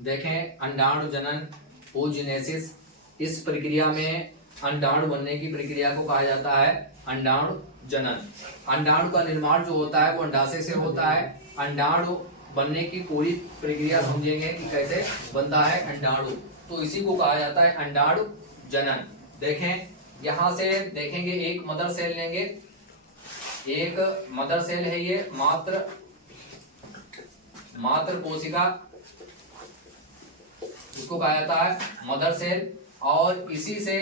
देखें अंडाणु जनन ओजेनेसिस, इस प्रक्रिया में अंडाणु बनने की प्रक्रिया को कहा जाता है अंडाणु जनन। अंडाणु का निर्माण जो होता है वो अंडाशय से होता है। अंडाणु बनने की पूरी प्रक्रिया समझेंगे कि कैसे बनता है अंडाणु, तो इसी को कहा जाता है अंडाणु जनन। देखें यहां से देखेंगे, एक मदर सेल लेंगे, एक मदर सेल है ये, मात्र कोशिका, इसको कहा जाता है मदर सेल। और इसी से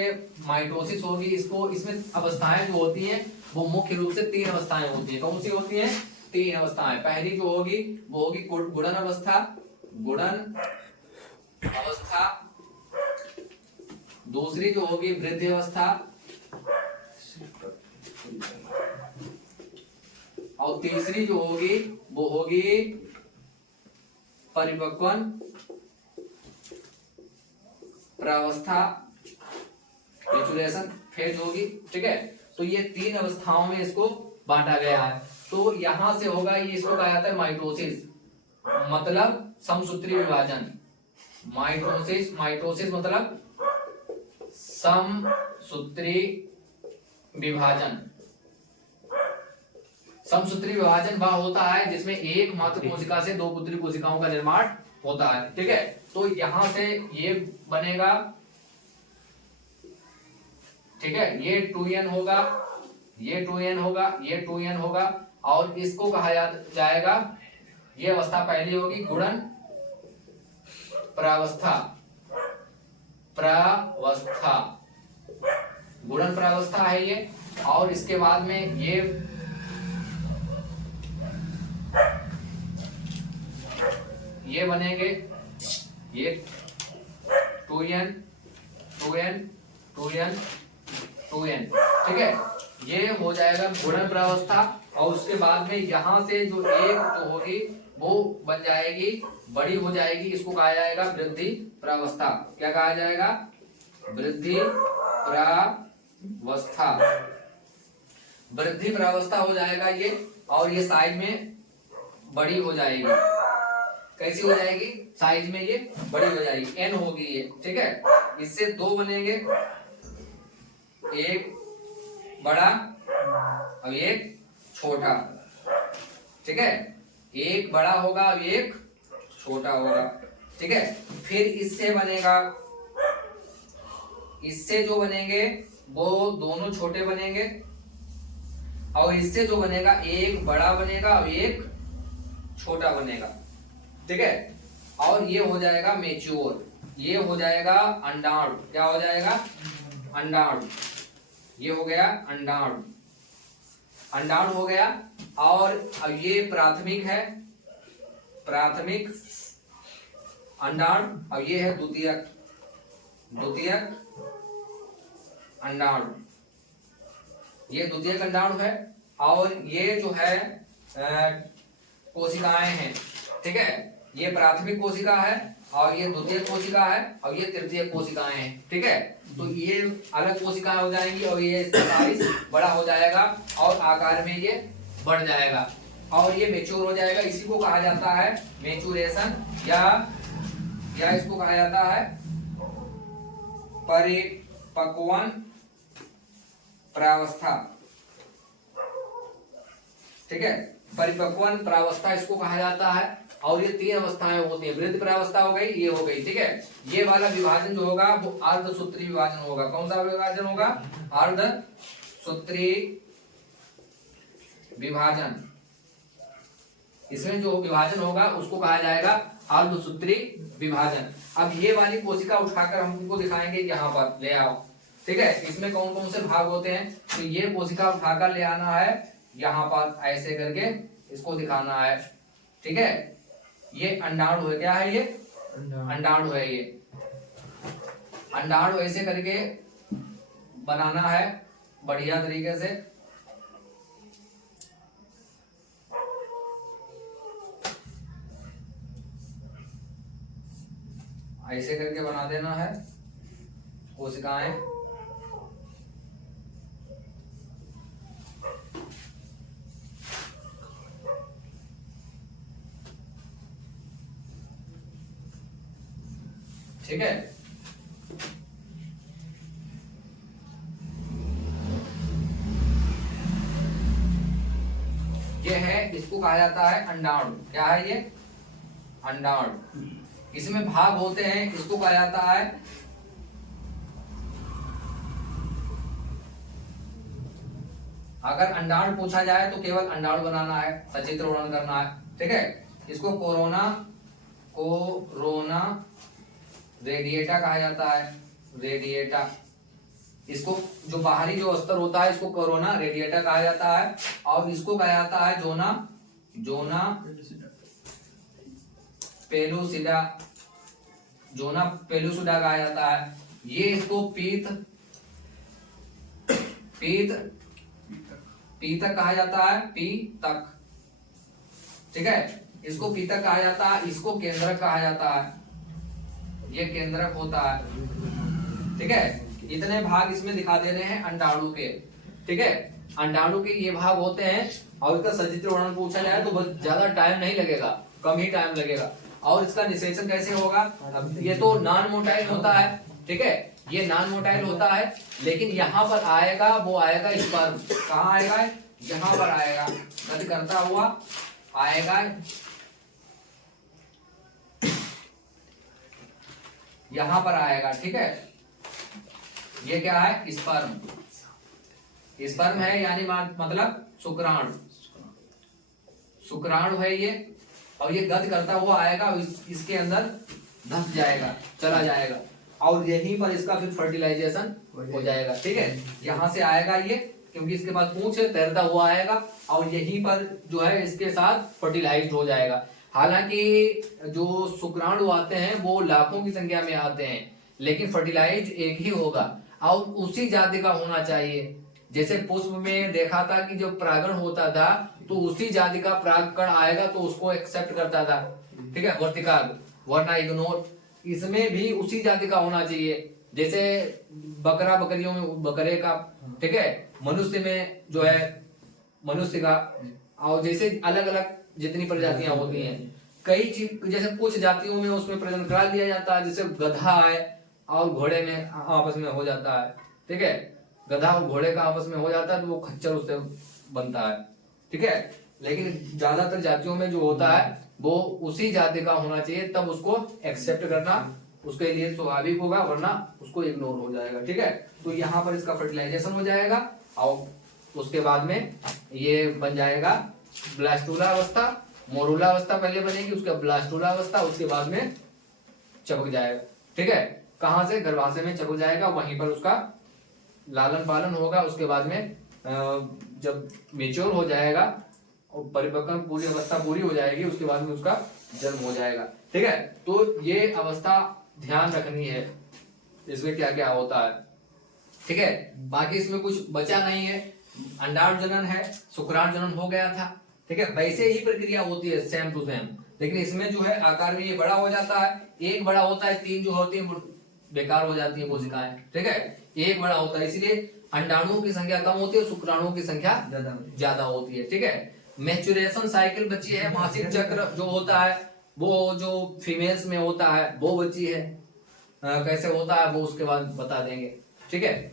माइटोसिस होगी। इसको इसमें अवस्थाएं जो होती हैं वो मुख्य रूप से 3 अवस्थाएं होती हैं। कौन सी होती हैं? 3 अवस्थाएं। पहली जो होगी वो होगी गुणन अवस्था, दूसरी जो होगी वृद्धि अवस्था, और तीसरी जो होगी वो होगी परिपक्वन प्रावस्था, मैच्योरेशन फेज होगी। ठीक है, तो ये 3 अवस्थाओं में इसको बांटा गया है। तो यहां से होगा ये, इसको कहा जाता है माइटोसिस, मतलब समसूत्री विभाजन। माइटोसिस मतलब समसूत्री विभाजन। समसूत्री विभाजन वह होता है जिसमें एक मात्र कोशिका से 2 पुत्री कोशिकाओं का निर्माण होता है। ठीक है, तो यहां से ये बनेगा, ठीक है, ये 2n होगा, ये 2n होगा, ये 2n होगा, और इसको कहा जाएगा, ये अवस्था पहली होगी गुणन प्रावस्था, गुणन प्रावस्था है ये। और इसके बाद में ये बनेंगे, ये 2n 2n 2n 2n, ठीक है, ये हो जाएगा गुणन प्रावस्था। और उसके बाद में यहां से जो एक जो होगी वो बन जाएगी, बड़ी हो जाएगी, इसको कहा जाएगा वृद्धि प्रावस्था। क्या कहा जाएगा? वृद्धि प्रावस्था। वृद्धि प्रावस्था हो जाएगा ये, और ये साइज में बड़ी हो जाएगी। कैसी हो जाएगी? साइज में ये बड़ी हो जाएगी, n होगी ये। ठीक है, इससे 2 बनेंगे, एक बड़ा और एक छोटा। ठीक है, एक बड़ा होगा और एक छोटा होगा। ठीक है, फिर इससे बनेगा, इससे जो बनेंगे वो दोनों छोटे बनेंगे, और इससे जो बनेगा एक बड़ा बनेगा और एक छोटा बनेगा। ठीक है, और ये हो जाएगा मैच्योर, ये हो जाएगा अंडाणु। क्या हो जाएगा? अंडाणु। ये हो गया अंडाणु, अंडाणु हो गया। और अब ये प्राथमिक है, प्राथमिक अंडाणु, और ये है द्वितीयक, द्वितीयक अंडाणु। ये द्वितीयक अंडाणु है, और ये जो है कोशिकाएं हैं। ठीक है, ये प्राथमिक कोशिका है, और ये द्वितीयक कोशिका है, और ये तृतीयक कोशिकाएं हैं। ठीक है, तो ये अलग कोशिकाएं हो जाएंगी, और ये इसका साइज बड़ा हो जाएगा, और आकार में ये बढ़ जाएगा, और ये मैच्योर हो जाएगा। इसी को कहा जाता है मैच्योरेशन, या इसको कहा जाता है परिपक्वन प्रावस्था। ठीक है, परिपक्वन प्रावस्था इसको कहा जाता है। और ये 3 अवस्थाएं होती हैं, वृद्धि प्रावस्था हो गई, ये हो गई। ठीक है, ये वाला विभाजन जो होगा वो अर्धसूत्री विभाजन होगा। कौन सा विभाजन होगा? अर्धसूत्री विभाजन। इसमें जो विभाजन होगा उसको कहा जाएगा अर्धसूत्री विभाजन। अब ये वाली कोशिका उठाकर हम तुमको दिखाएंगे, यहाँ पर ले आओ। ठीक है, इसमें कौन कौन से भाग होते हैं, तो ये कोशिका उठाकर ले आना है, यहाँ पर ऐसे करके इसको दिखाना है। ठीक है, ये अंडाणु है। क्या है ये? अंडाणु है। ये अंडाणु ऐसे करके बनाना है बढ़िया तरीके से। ऐसे करके बना देना है कोशिकाएं। ठीक है। ये है, इसको कहा जाता है अंडाणु। क्या है ये? अंडाणु। इसमें भाग होते हैं, इसको कहा जाता है अगर अंडाणु पूछा जाए तो केवल अंडाणु बनाना है, सचित्र वर्णन करना है, ठीक है। इसको कोरोना रेडिएटा कहा जाता है, रेडिएटा। इसको जो बाहरी जो अस्तर होता है इसको कोरोना रेडिएटा कहा जाता है, और इसको कहा जाता है जोना पेलुसिडा कहा जाता है। ये इसको पीतक कहा जाता है, पीतक, ठीक है। इसको पीतक कहा जाता है, इसको केंद्रक कहा जाता है, ये केंद्रक होता है, ठीक है। इतने भाग इसमें दिखा दे रहे हैं अंडाणु के, ठीक है। अंडाणु के ये भाग होते हैं, और इसका सचित्र वर्णन पूछा जाए तो बहुत ज्यादा टाइम नहीं लगेगा, कम ही टाइम लगेगा। और इसका निषेचन कैसे होगा? अब ये तो नॉन मोटाइल होता है, ठीक है, ये नॉन मोटाइल होता है, लेकिन यहाँ पर आएगा, वो आएगा स्पर्म। कहाँ आएगा? यहाँ पर आएगा, गति करता हुआ आएगा, यहाँ पर आएगा, ठीक है। ये क्या है? स्पर्म। स्पर्म है यानी मतलब शुक्राणु, शुक्राणु है ये, और ये गति करता हुआ आएगा, इसके अंदर धंस जाएगा, चला जाएगा, और यहीं पर इसका फिर फर्टिलाइजेशन हो जाएगा, ठीक है। यहाँ से आएगा ये, क्योंकि इसके पास पूंछ है, तैरता हुआ आएगा, और यहीं पर जो है इसके साथ फर्टिलाइज्ड हो जाएगा। हालांकि जो शुक्राणु आते हैं वो लाखों की संख्या में आते हैं, लेकिन फर्टिलाइज एक ही होगा, और उसी जाति का होना चाहिए। जैसे पुष्प में देखा था कि जो परागण होता था तो उसी जाति का परागकण आएगा तो उसको एक्सेप्ट करता था, ठीक है, वर्तिकाग्र, वरना इग्नोर। इसमें भी उसी जाति का होना चाहिए। जैसे बकरा बकरियों में बकरे का, ठीक है, मनुष्य में जो है मनुष्य का, और जैसे अलग अलग जितनी प्रजातियां होती हैं, कई चीज, जैसे कुछ जातियों में उसमें प्रजनन करा दिया जाता है, जैसे गधा है और घोड़े में आपस में हो जाता है, ठीक है, गधा और घोड़े का आपस में हो जाता है तो वो खच्चर उससे बनता है, ठीक है। लेकिन ज्यादातर जातियों में जो होता है वो उसी जाति का होना चाहिए, तब उसको एक्सेप्ट करना उसके लिए स्वाभाविक होगा, वरना उसको इग्नोर हो जाएगा, ठीक है। तो यहाँ पर इसका फर्टिलाइजेशन हो जाएगा, और उसके बाद में ये बन जाएगा ब्लास्टुला अवस्था, मोरुला अवस्था पहले बनेगी, उसके ब्लास्टुला अवस्था, उसके बाद में चपक जाएगा, ठीक है। कहां से? गर्भाशय में चपक जाएगा, वहीं पर उसका लालन पालन होगा। उसके बाद में जब मेच्योर हो जाएगा और परिपक्व पूरी अवस्था पूरी हो जाएगी, उसके बाद में उसका जन्म हो जाएगा, ठीक है। तो ये अवस्था ध्यान रखनी है, इसमें क्या क्या होता है, ठीक है। बाकी इसमें कुछ बचा नहीं है। अंडाणु जनन है, शुक्राणु जनन हो गया था, ठीक है, वैसे ही प्रक्रिया होती है सेम टू सेम, लेकिन इसमें जो है आकार में ये बड़ा हो जाता है, एक बड़ा होता है, तीन जो होती है बेकार हो जाती है कोशिकाएं, ठीक है, एक बड़ा होता है, इसलिए अंडाणुओं की संख्या कम होती है, शुक्राणुओं की संख्या ज्यादा होती है, ठीक है। मैच्योरेशन साइकिल बची है, मासिक चक्र जो होता है वो जो फीमेल्स में होता है वो बची है, कैसे होता है वो उसके बाद बता देंगे, ठीक है।